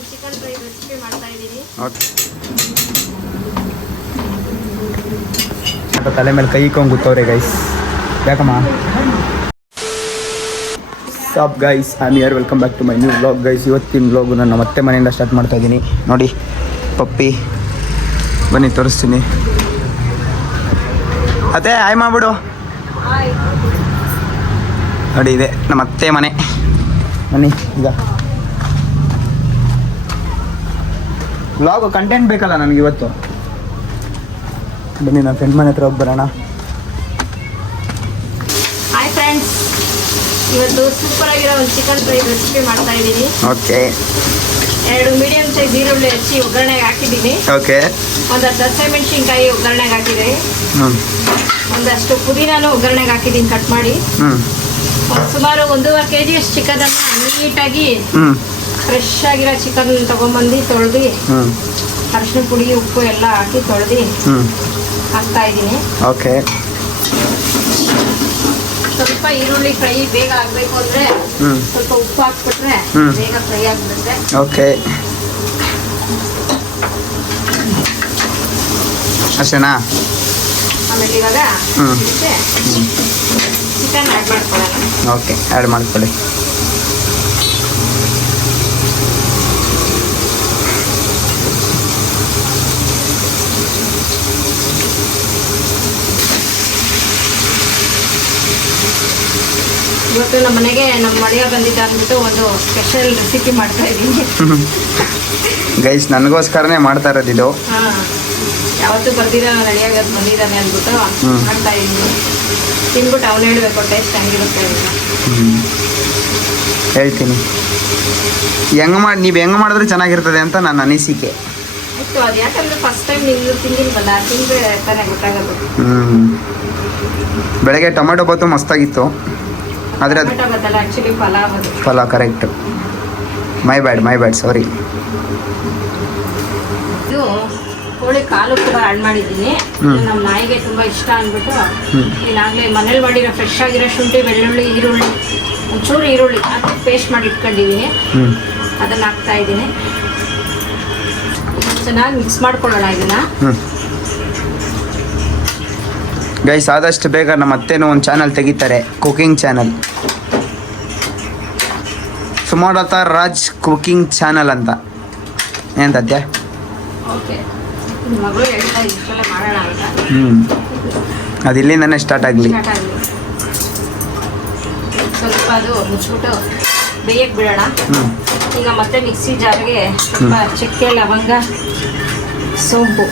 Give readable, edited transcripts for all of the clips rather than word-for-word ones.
ಒಂದು chicken fry recipe ಮಾಡ್ತಾ ಇದ್ದೀನಿ. ತಲೆ ಮೇಲೆ ಕೈ ಇಕ್ಕೊಂಡು ಕೂತವ್ರೆ ಗೈಸ್. ಯಾಕಮ್ಮ ಸಾಪ್ guys, I am here, welcome back to my new vlog guys. ಇವತ್ತಿನ ವ್ಲಾಗು ನಾನು ಮತ್ತೆ ಮನೆಯಿಂದ ಸ್ಟಾರ್ಟ್ ಮಾಡ್ತಾ ಇದ್ದೀನಿ. ನೋಡಿ ಪಪ್ಪಿ, ಬನ್ನಿ ತೋರಿಸ್ತೀನಿ. ಅದೇ ಹಾಯ್ ಮಾಡ್ಬಿಡು. ನೋಡಿ ಇದೆ ನಮ್ಮ ಅತ್ತೆ ಮನೆ. ಬನ್ನಿ ಈಗ ವ್ಲಾಗ್ ಕಂಟೆಂಟ್ ಬೇಕಲ್ಲ ನನಗೆ ಇವತ್ತು. ಬನ್ನಿ ನನ್ನ ಫ್ರೆಂಡ್ ಮನೆ ಹತ್ರ ಹೋಗಿ ಬರೋಣ. ಹಾಯ್ ಫ್ರೆಂಡ್ಸ್, ಇವತ್ತು ಸೂಪರ್ ಆಗಿರೋ ಒಂದು ಚಿಕನ್ ಫ್ರೈ ರೆಸಿಪಿ ಮಾಡ್ತಾ ಇದ್ದೀನಿ. ಓಕೆ, 2 ಮೀಡಿಯಂ ಸೈಜ್ ಈರುಳ್ಳಿ ಹಚ್ಚಿ ಒಗ್ಗರಣೆಗೆ ಹಾಕಿದ್ದೀನಿ. ಓಕೆ, ಒಂದಷ್ಟು ಹಸಿಮೆಣಸಿನ್ಕಾಯಿ ಒಗ್ಗರಣೆಗೆ ಹಾಕಿದ್ದೀನಿ. ಒಂದಷ್ಟು ಪುದೀನಾನು ಒಗ್ಗರಣೆಗೆ ಹಾಕಿದ್ದೀನಿ ಕಟ್ ಮಾಡಿ. ಸುಮಾರು 1.5 kg ಅಷ್ಟು ಚಿಕನ್ ಅನ್ನು ನೀಟಾಗಿ ಫ್ರೆಶ್ ಆಗಿರೋ ಚಿಕನ್ ತಗೊಂಡ್ಬಂದು ತೊಳೆದು ಅರಿಶಿನ ಪುಡಿ ಉಪ್ಪು ಎಲ್ಲ ಹಾಕಿ ತೊಳೆದು ಹಾಕ್ತಾ ಇದ್ದೀನಿ. ಓಕೆ, ಸ್ವಲ್ಪ ಈರುಳ್ಳಿ ಫ್ರೈ ಬೇಗ ಆಗಬೇಕು ಅಂದರೆ ಸ್ವಲ್ಪ ಉಪ್ಪು ಹಾಕ್ಬಿಟ್ರೆ ಬೇಗ ಫ್ರೈ ಆಗಿಬಿಡುತ್ತೆ. ಓಕೆ, ಅಷ್ಟೇನಾ? ಆಮೇಲೆ ಇವಾಗ ಚಿಕನ್ ಆ್ಯಡ್ ಮಾಡ್ಕೊಳ್ಳೋಣ. ಓಕೆ, ಆ್ಯಡ್ ಮಾಡ್ಕೊಳ್ಳಿ. ಇವತ್ತು ನಮ್ಮ ಮನೆಗೆ ನಮ್ಮ ಮನೆಯ ಬಂದಿದ್ದ ಅಂದ್ಬಿಟ್ಟು ಒಂದು ಸ್ಪೆಷಲ್ ರೆಸಿಪಿ ಮಾಡ್ತಾ ಇದ್ದೀನಿ ಗೈಸ್. ನನಗೋಸ್ಕರನೇ ಮಾಡ್ತಾ ಇರೋದು ಇದು. ಯಾವತ್ತೂ ಬರ್ದಿರೋ ರೆಡಿಯಾಗೋದು ಬಂದಿದ್ದಾನೆ ಅಂದ್ಬಿಟ್ಟು ಮಾಡ್ತಾ ಇದ್ದೀನಿ. ತಿನ್ಬಿಟ್ಟು ಅವನು ಹೇಳಬೇಕು ಟೇಸ್ಟ್ ಹೆಂಗಿರುತ್ತೆ ಅಂತ. ಹೇಳ್ತೀನಿ ನೀವು ಹೆಂಗೆ ಮಾಡಿದ್ರೆ ಚೆನ್ನಾಗಿರ್ತದೆ ಅಂತ ನನ್ನ ಅನಿಸಿಕೆ. ಆಯಿತು, ಅದು ಯಾಕಂದರೆ ಫಸ್ಟ್ ಟೈಮ್ ನೀವು ತಿಂದಿಲ್ವಲ್ಲ, ತಿಂದರೆ ತಾನೇ ಗೊತ್ತಾಗೋದು. ಬೆಳಗ್ಗೆ ಟೊಮೆಟೊ ಬಾತು ಮಸ್ತಾಗಿತ್ತು. ಆದರೆ ಅದು ಆ್ಯಕ್ಚುಲಿ ಪಲಾವ್ ಕರೆಕ್ಟ್. ಮೈ ಬ್ಯಾಡ್ ಸಾರಿ. ಇದು ಕೋಳಿ ಕಾಲು ಕೂಡ ಆ್ಯಡ್ ಮಾಡಿದ್ದೀನಿ. ನಮ್ಮ ನಾಯಿಗೆ ತುಂಬ ಇಷ್ಟ ಅಂದ್ಬಿಟ್ಟು ಈಗಾಗಲೇ ಮನೇಲಿ ಮಾಡಿರೋ ಫ್ರೆಶ್ ಆಗಿರೋ ಶುಂಠಿ, ಬೆಳ್ಳುಳ್ಳಿ, ಈರುಳ್ಳಿ, ಒಂಚೂರು ಈರುಳ್ಳಿ ಹಾಕಿ ಪೇಸ್ಟ್ ಮಾಡಿ ಇಟ್ಕೊಂಡಿದ್ದೀನಿ. ಅದನ್ನು ಹಾಕ್ತಾ ಇದ್ದೀನಿ. ಚೆನ್ನಾಗಿ ಮಿಕ್ಸ್ ಮಾಡ್ಕೊಳ್ಳೋಣ ಇದನ್ನು. ಗೈಸ್, ಆದಷ್ಟು ಬೇಗ ನಮ್ಮ ಅತ್ತೆನೂ ಒಂದು ಚಾನಲ್ ತೆಗಿತಾರೆ, ಕುಕಿಂಗ್ ಚಾನಲ್, ಸುಮಾರತ ರಾಜ್ ಕುಕಿಂಗ್ ಚಾನಲ್ ಅಂತ. ಏನಂತದ್ಯ? ಓಕೆ, ಮಗಳು ಹೇಳ್ತಾ ಇಷ್ಟಲ್ಲೇ ಮಾಡೋಣ ಅಂತ. ಅದು ಇಲ್ಲಿಂದನೇ ಸ್ಟಾರ್ಟ್ ಆಗಲಿ. ಸ್ವಲ್ಪ ಅದು ಮುಚ್ಚಿಬಿಟ್ಟು ಬೇಯಕ್ಕೆ ಬಿಡೋಣ. ಈಗ ಮತ್ತೆ ಮಿಕ್ಸಿ ಜಾರ್ಗೆ ಸ್ವಲ್ಪ ಚಕ್ಕೆ, ಲವಂಗ, ಸೋಂಪು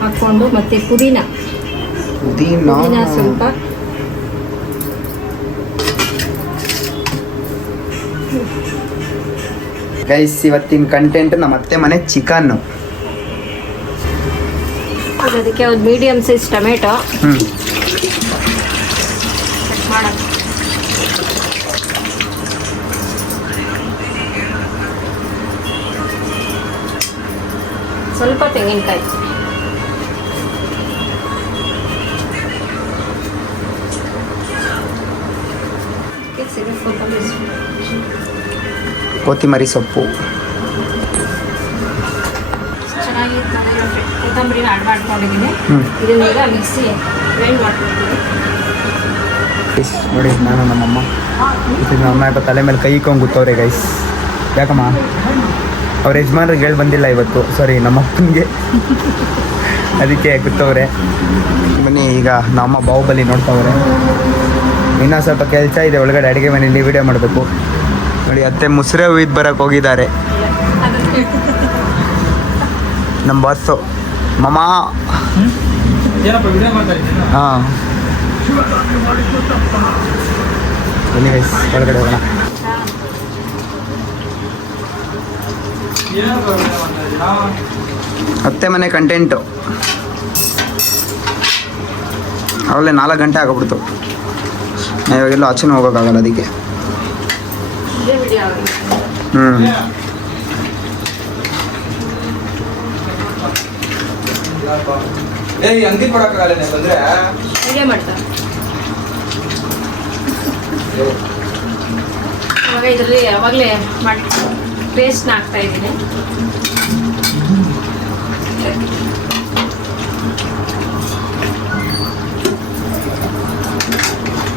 ಹಾಕ್ಕೊಂಡು ಮತ್ತೆ ಪುದೀನ ಸ್ವಲ್ಪ ಗೈಸ್. ಇವತ್ತಿನ ಕಂಟೆಂಟ್ ನಮ್ಮ ಅತ್ತೆ ಮನೆ ಚಿಕನ್ನು. ಅದಕ್ಕೆ ಒಂದು ಮೀಡಿಯಂ ಸೈಜ್ ಟೊಮೆಟೊ ಕಟ್ ಮಾಡೋಣ. ಸ್ವಲ್ಪ ತೆಂಗಿನಕಾಯಿ, ಕೊತ್ತಂಬರಿ ಸೊಪ್ಪು, ಚೆನ್ನಾಗಿ ಕೊತ್ತಂಬರಿನ ಆಡ್ ಮಾಡ್ಕೊಂಡಿದ್ದೀನಿ. ಇದನ್ನ ಈಗ ಮಿಕ್ಸಿ ಗ್ರೈಂಡ್ ಮಾಡ್ಕೊಳ್ತೀನಿ. ನೋಡಿ, ನಾನು ನಮ್ಮಮ್ಮ ನಮ್ಮಮ್ಮ ಯಾಕೋ ತಲೆ ಮೇಲೆ ಕೈ ಇಕ್ಕೊಂಡು ಕೂತವ್ರೆ ಗೈಸ್. ಯಾಕಮ್ಮ? ಅವ್ರ ಯಜಮಾನ್ರಿಗೆ ಹೇಳಿ ಬಂದಿಲ್ಲ ಇವತ್ತು, ಸಾರಿ ನಮ್ಮ ಅಪ್ಪನಿಗೆ, ಅದಕ್ಕೆ ಕೂತವ್ರೆ. ಬನ್ನಿ, ಈಗ ನಮ್ಮ ಬಾಹುಬಲಿ ನೋಡ್ತವ್ರೆ. ಇನ್ನೂ ಸ್ವಲ್ಪ ಕೆಲಸ ಇದೆ ಒಳಗಡೆ, ಅಡುಗೆ ಮನೆಯಲ್ಲಿ ವಿಡಿಯೋ ಮಾಡಬೇಕು. ನೋಡಿ, ಅತ್ತೆ ಮುಸ್ರೆ ಹುಯ್ದು ಬರೋಕ್ಕೆ ಹೋಗಿದ್ದಾರೆ. ನಮ್ಮ ಬಾಸು ಮಮ್ಮ. ಹಾಂ, ಬನ್ನಿ ಗೈಸ್, ಒಳಗಡೆ ಹೋಗೋಣ. ಅತ್ತೆ ಮನೆ ಕಂಟೆಂಟು ಅವಳೇ 4 ಗಂಟೆ ಆಗೋಗ್ಬಿಡ್ತು. ಇವಾಗೆಲ್ಲ ಆಚೆನೂ ಹೋಗೋಕ್ಕಾಗಲ್ಲ, ಅದಕ್ಕೆ. ಅಂಗಿ ಕೊಡಕ್ಕಾಗಲ್ಲ ಬಂದ್ರೆ ಮಾಡ್ತಾ ಇವಾಗ ಇವಾಗ ಇದರಲ್ಲಿ ಯಾವಾಗಲೇ ಮಾಡಿ ಪೇಸ್ಟ್ನ ಹಾಕ್ತಾ ಇದ್ದೀನಿ.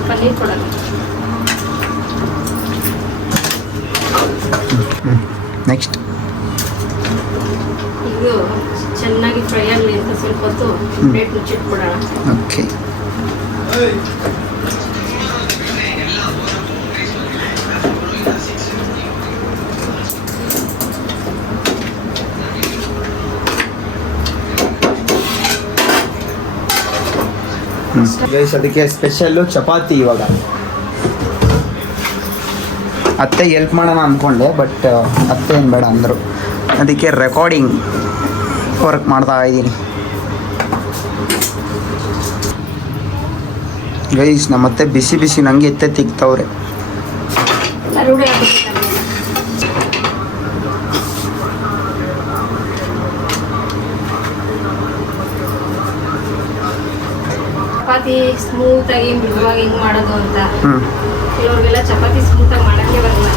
ಪನ್ನೀರ್ ಕೊಡೋಣ. ನೆಕ್ಸ್ಟ್ ಇದು ಚೆನ್ನಾಗಿ ಫ್ರೈ ಆಗಲಿ ಅಂತ ಸ್ವಲ್ಪ ಹೊತ್ತು ಪ್ಲೇಟ್ ಮುಚ್ಚಿಟ್ಬಿಡೋಣ. ಓಕೆ. ಗೈಸ್ ಅದಕ್ಕೆ ಸ್ಪೆಷಲ್ಲು ಚಪಾತಿ. ಇವಾಗ ಅತ್ತೆ ಹೆಲ್ಪ್ ಮಾಡೋಣ ಅಂದ್ಕೊಂಡೆ, ಬಟ್ ಅತ್ತೆ ಏನು ಬೇಡ ಅಂದರು. ಅದಕ್ಕೆ ರೆಕಾರ್ಡಿಂಗ್ ವರ್ಕ್ ಮಾಡ್ತಾ ಇದ್ದೀನಿ. ಗೈಸ್ ನಮ್ಮತ್ತೆ ಬಿಸಿ ಬಿಸಿ ನನಗೆ ಎತ್ತೆ ತಿಕ್ತವ್ರೆ. ರೂಢಿ ಆಗ್ಬಿಟ್ಟಿದೆ. ಚಪಾತಿ ಸ್ಮೂತಾಗಿ ಮೃದುವಾಗಿ ಹೆಂಗೆ ಮಾಡೋದು ಅಂತ. ಕೆಲವ್ರಿಗೆಲ್ಲ ಚಪಾತಿ ಸ್ಮೂತಾಗಿ ಮಾಡೋಕ್ಕೆ ಬರಲ್ಲ.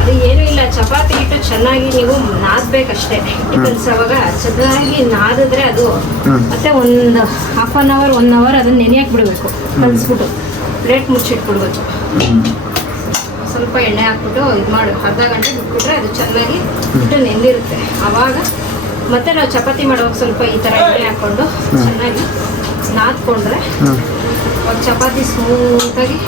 ಅದು ಏನೂ ಇಲ್ಲ, ಚಪಾತಿ ಹಿಟ್ಟು ಚೆನ್ನಾಗಿ ನೀವು ನಾದಬೇಕಷ್ಟೇ. ಅವಾಗ ಚೆನ್ನಾಗಿ ನಾದಿದ್ರೆ ಅದು ಮತ್ತೆ ಒಂದು ಹಾಫ್ ಆನ್ ಅವರ್ 1 ಅವರ್ ಅದನ್ನ ನೆನೆಯಕ್ಕೆ ಬಿಡಬೇಕು. ಕಲಿಸ್ಬಿಟ್ಟು ಪ್ಲೇಟ್ ಮುಚ್ಚಿಟ್ಬಿಡ್ಬೇಕು. ಸ್ವಲ್ಪ ಎಣ್ಣೆ ಹಾಕ್ಬಿಟ್ಟು ಇದು ಮಾಡು, ಅರ್ಧ ಗಂಟೆ ಬಿಟ್ಬಿಟ್ರೆ ಅದು ಚೆನ್ನಾಗಿ ಹಿಟ್ಟು ನೆಂದಿರುತ್ತೆ. ಆವಾಗ ಮತ್ತೆ ನಾವು ಚಪಾತಿ ಮಾಡುವಾಗ ಸ್ವಲ್ಪ ಈ ಥರ ಎಣ್ಣೆ ಹಾಕ್ಕೊಂಡು ಚೆನ್ನಾಗಿ ನಾದ್ಕೊಂಡ್ರೆ ಚಪಾತಿ ಸ್ಮೂತಾಗಿ.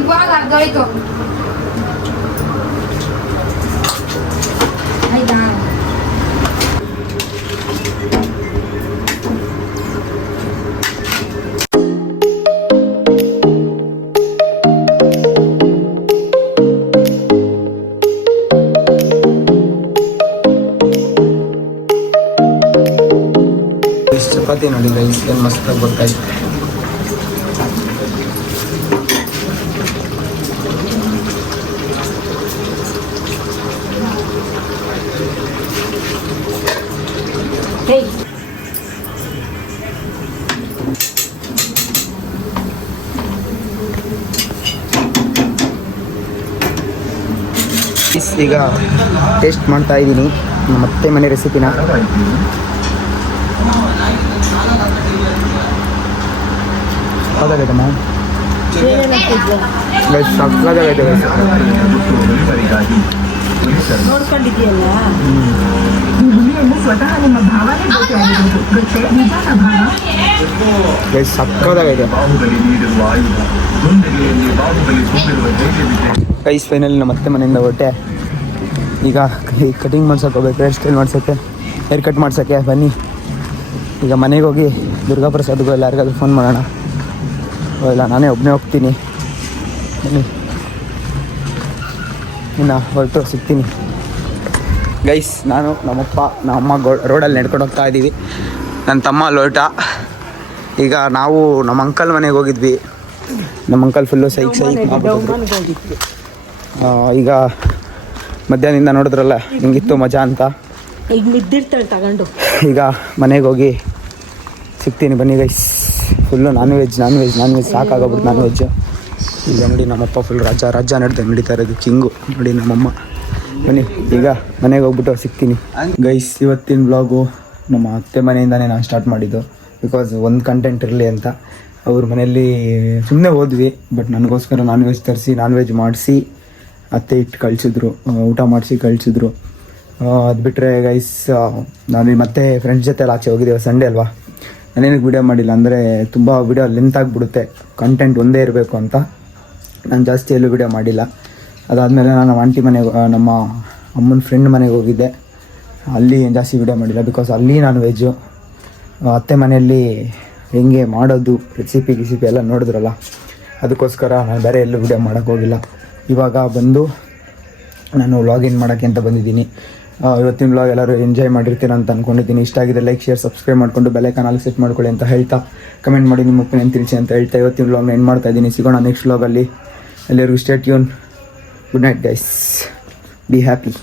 ಇವಾಗ ಅರ್ಧೋಯ್ತು ಆಯ್ತಾ. ಚಪಾತಿ ನೋಡಿ ಗೈಸ್ ಏನು ಮಸ್ತಾಗಿ ಗೊತ್ತಾಯ್ತು. ಈಗ ಟೇಸ್ಟ್ ಮಾಡ್ತಾ ಇದ್ದೀನಿ ನಮ್ಮ ಅತ್ತೆ ಮನೆ ರೆಸಿಪಿನ. ಹೌದಾಗೈತಮ್ಮ ಸಕ್ಕದಾಗೈತೆ. ನೋಡ್ಕೊಂಡಿದ್ಯಲ್ಲ ಸಕ್ಕದಾಗೈತೆ ಗೈಸ್. ಫೈನಲಿ ನಮ್ಮ ಅತ್ತೆ ಮನೆಯಿಂದ ಹೊಟ್ಟೆ. ಈಗ ಕಟಿಂಗ್ ಮಾಡ್ಸೋಕೆ ಹೋಗ್ಬೇಕು, ಹೇರ್ ಸ್ಟೈಲ್ ಮಾಡ್ಸೋಕ್ಕೆ, ಹೇರ್ ಕಟ್ ಮಾಡ್ಸೋಕ್ಕೆ. ಬನ್ನಿ ಈಗ ಮನೆಗೆ ಹೋಗಿ ದುರ್ಗಾ ಪ್ರಸಾದ್ಗೂ ಎಲ್ಲರಿಗಾದ್ರೂ ಫೋನ್ ಮಾಡೋಣ. ಇಲ್ಲ ನಾನೇ ಒಬ್ಬನೇ ಹೋಗ್ತೀನಿ. ಬನ್ನಿ ಇನ್ನು ಹೊರಟು ಸಿಗ್ತೀನಿ ಗೈಸ್. ನಾನು ನಮ್ಮಪ್ಪ ನಮ್ಮಮ್ಮ ರೋಡಲ್ಲಿ ನಡ್ಕೊಂಡು ಹೋಗ್ತಾ ಇದ್ದೀವಿ. ನನ್ನ ತಮ್ಮ ಲೋಟ. ಈಗ ನಾವು ನಮ್ಮ ಅಂಕಲ್ ಮನೆಗೆ ಹೋಗಿದ್ವಿ. ನಮ್ಮ ಅಂಕಲ್ ಫುಲ್ಲು ಸೈಕ್ ಮಾಡ್ಬಿಟ್ಟಿದ್ರು. ಈಗ ಮಧ್ಯಾಹ್ನದಿಂದ ನೋಡಿದ್ರಲ್ಲ ಹಿಂಗಿತ್ತು ಮಜಾ ಅಂತ. ಈಗ ನಿದ್ದಿರ್ತಾಳೆ ತಗೊಂಡು. ಈಗ ಮನೆಗೆ ಹೋಗಿ ಸಿಗ್ತೀನಿ ಬನ್ನಿ ಗೈಸ್. ಫುಲ್ಲು ನಾನ್ ವೆಜ್ ಸಾಕಾಗೋಗ್ಬಿಟ್ಟು ನಾನ್ ವೆಜ್ಜು. ಈಗ ನೋಡಿ ನಮ್ಮಪ್ಪ ಫುಲ್ ರಾಜ ನಡೀತಾ ಇರೋದು ಕಿಂಗು ನೋಡಿ ನಮ್ಮಮ್ಮ. ಬನ್ನಿ ಈಗ ಮನೆಗೆ ಹೋಗ್ಬಿಟ್ಟು ಸಿಗ್ತೀನಿ ಗೈಸ್. ಇವತ್ತಿನ ವ್ಲಾಗು ನಮ್ಮ ಅತ್ತೆ ಮನೆಯಿಂದನೇ ನಾನು ಸ್ಟಾರ್ಟ್ ಮಾಡಿದ್ದು. ಬಿಕಾಸ್ ಒಂದು ಕಂಟೆಂಟ್ ಇರಲಿ ಅಂತ. ಅವ್ರ ಮನೆಯಲ್ಲಿ ಸುಮ್ಮನೆ ಹೋದ್ವಿ, ಬಟ್ ನನಗೋಸ್ಕರ ನಾನ್ ವೆಜ್ ತರಿಸಿ ನಾನ್ ವೆಜ್ ಮಾಡಿಸಿ ಅತ್ತೆ ಇಟ್ಟು ಕಳಿಸಿದ್ರು, ಊಟ ಮಾಡಿಸಿ ಕಳಿಸಿದ್ರು. ಅದು ಬಿಟ್ಟರೆ ಗೈಸ್ ನಾನು ಮತ್ತೆ ಫ್ರೆಂಡ್ಸ್ ಜೊತೆ ಎಲ್ಲ ಆಚೆ ಹೋಗಿದ್ದೇವೆ. ಸಂಡೇ ಅಲ್ವಾ, ನಾನೇನಕ್ಕೆ ವೀಡಿಯೋ ಮಾಡಿಲ್ಲ ಅಂದರೆ ತುಂಬ ವೀಡಿಯೋ ಲೆಂತ್ ಆಗಿಬಿಡುತ್ತೆ, ಕಂಟೆಂಟ್ ಒಂದೇ ಇರಬೇಕು ಅಂತ ನಾನು ಜಾಸ್ತಿ ಎಲ್ಲೂ ವೀಡಿಯೋ ಮಾಡಿಲ್ಲ. ಅದಾದಮೇಲೆ ನಾನು ನಮ್ಮ ಆಂಟಿ ಮನೆಗೆ, ನಮ್ಮ ಅಮ್ಮನ ಫ್ರೆಂಡ್ ಮನೆಗೆ ಹೋಗಿದ್ದೆ. ಅಲ್ಲಿ ಜಾಸ್ತಿ ವೀಡಿಯೋ ಮಾಡಿಲ್ಲ, ಬಿಕಾಸ್ ಅಲ್ಲಿ ನಾನು ವೆಜ್ಜು. ಅತ್ತೆ ಮನೆಯಲ್ಲಿ ಹೆಂಗೆ ಮಾಡೋದು ರೆಸಿಪಿ ಎಲ್ಲ ನೋಡಿದ್ರಲ್ಲ, ಅದಕ್ಕೋಸ್ಕರ ನಾನು ಬೇರೆ ಎಲ್ಲೂ ವಿಡಿಯೋ ಮಾಡೋಕ್ಕೆ ಹೋಗಿಲ್ಲ. ಇವಾಗ ಬಂದು ನಾನು ವ್ಲಾಗಿನ್ ಮಾಡೋಕ್ಕೆ ಅಂತ ಬಂದಿದ್ದೀನಿ. ಇವತ್ತಿನ ವ್ಲಾಗ್ ಎಲ್ಲರೂ ಎಂಜಾಯ್ ಮಾಡಿರ್ತೀರ ಅಂತ ಅಂದ್ಕೊಂಡಿದ್ದೀನಿ. ಇಷ್ಟ ಆಗಿದೆ ಲೈಕ್, ಶೇರ್, ಸಬ್ಸ್ಕ್ರೈಬ್ ಮಾಡಿಕೊಂಡು ಬೆಲ್ ಐಕಾನ್ ಆಲ್ ಸೆಟ್ ಮಾಡ್ಕೊಳ್ಳಿ ಅಂತ ಹೇಳ್ತಾ, ಕಮೆಂಟ್ ಮಾಡಿ ನಿಮ್ಮ ಒಪಿನಿಯನ್ ತಿಳಿಸಿ ಅಂತ ಹೇಳ್ತಾ ಇವತ್ತಿನ ವ್ಲಾಗ್ನ ಎಂಡ್ ಮಾಡ್ತಾ ಇದ್ದೀನಿ. ಸಿಗೋಣ ನೆಕ್ಸ್ಟ್ ವ್ಲಾಗಲ್ಲಿ. ಎಲ್ಲರಿಗೂ stay tune. Good night guys, be happy.